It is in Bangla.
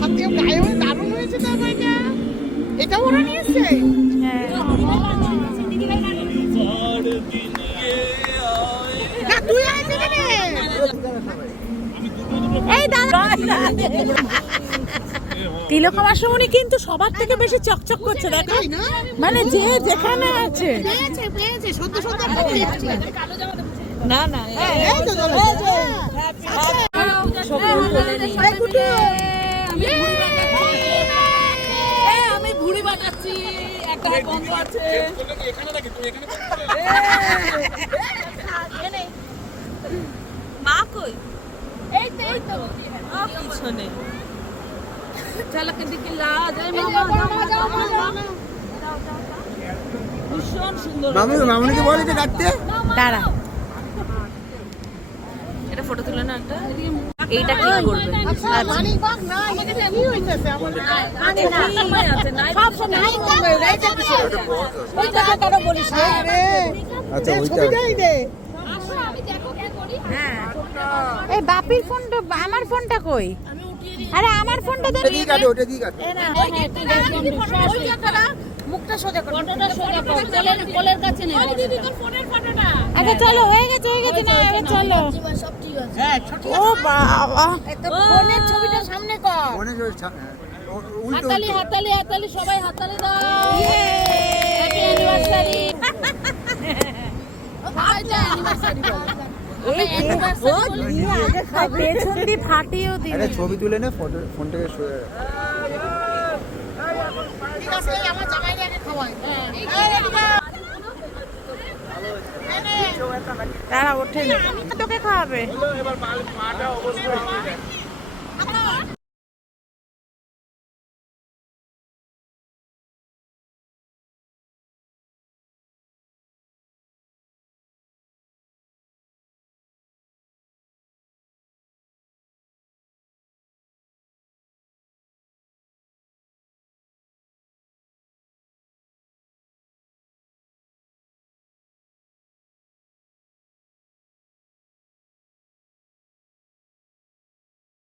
হাতেও গায়েও দারুণ হয়েছে তো ভাইটা। এটাও ওরা নিয়েছে। হ্যাঁ না তুই আইছিস কেন? এই দাদা তিলক আমার সময় কিন্তু সবার থেকে বেশি চকচক করছে দেখো, তাই না? মানে যে যেখানে আছে। পেয়েছে পেয়েছে সদ্য সদ্য একটা পেয়েছে। না না এই তো চলো। এই গুটি। আমি ঘুড়ি বাজাচ্ছি, একটা হাত বন্ধ আছে। মা কই? এই তো পিছনে ঝলকের দিকে লা যায় মামা যাও ভীষণ সুন্দর। মামুনিকে বল এটা কাটতে। দাঁড়া এটা ফটো তুলে না একটা। এইটা কি করবে? আচ্ছা মানি বাগ না আমাকে কি হইছে আমাদের আছে না সব সময় করবে এইটা কি? ওইটা কেন বলিস না রে? আচ্ছা ওইটা ছবিটাই দে। হ্যাঁ এই বাপির ফোনটা, আমার ফোনটা কই? আরে আমার ফোনটা দে। ওটা দিয়ে কাটো, ওটা দিয়ে কাটো। মুখটা সোজা কর। ফটোটা সোজা কর, কোলের কাছে নে। আরে দিদি তোর ফোনের ফটোটা। আচ্ছা চলো হয়ে গেছে না, এবার চলো। সব ঠিক আছে। হ্যাঁ ছোট ও বাবা তো ফোনের ছবিটা সামনে কর। মনে হয় উল্টো হাতালি হাতালি হাতালি সবাই হাতালি দাও। Happy anniversary. সবাই তো অ্যানিভার্সারি বলে। পেছন দিয়ে ফাটিয়েও দিল। আরে ছবি তুলে নে, ফোনটাকে সরে রাখ। ঠিক আছে আমার জামাইকে আগে খাওয়াই। তারা ওঠে না, তোকে খাওয়াবে। এবার মাটা অবশ্যই